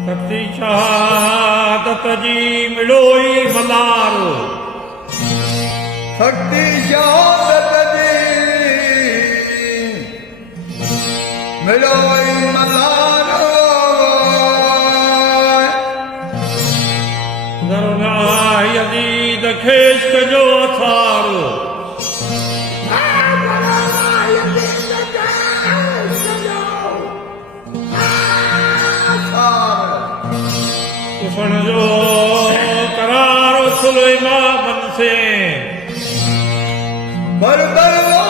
શક્તિ શહાદતજી મિળોઈ મલાર શક્તિ શહાદતજી મિળોઈ મલાર કરુણાયદી દખેશ કજો થારો સુણજો કરારો સુલૈમા બનશે બરબર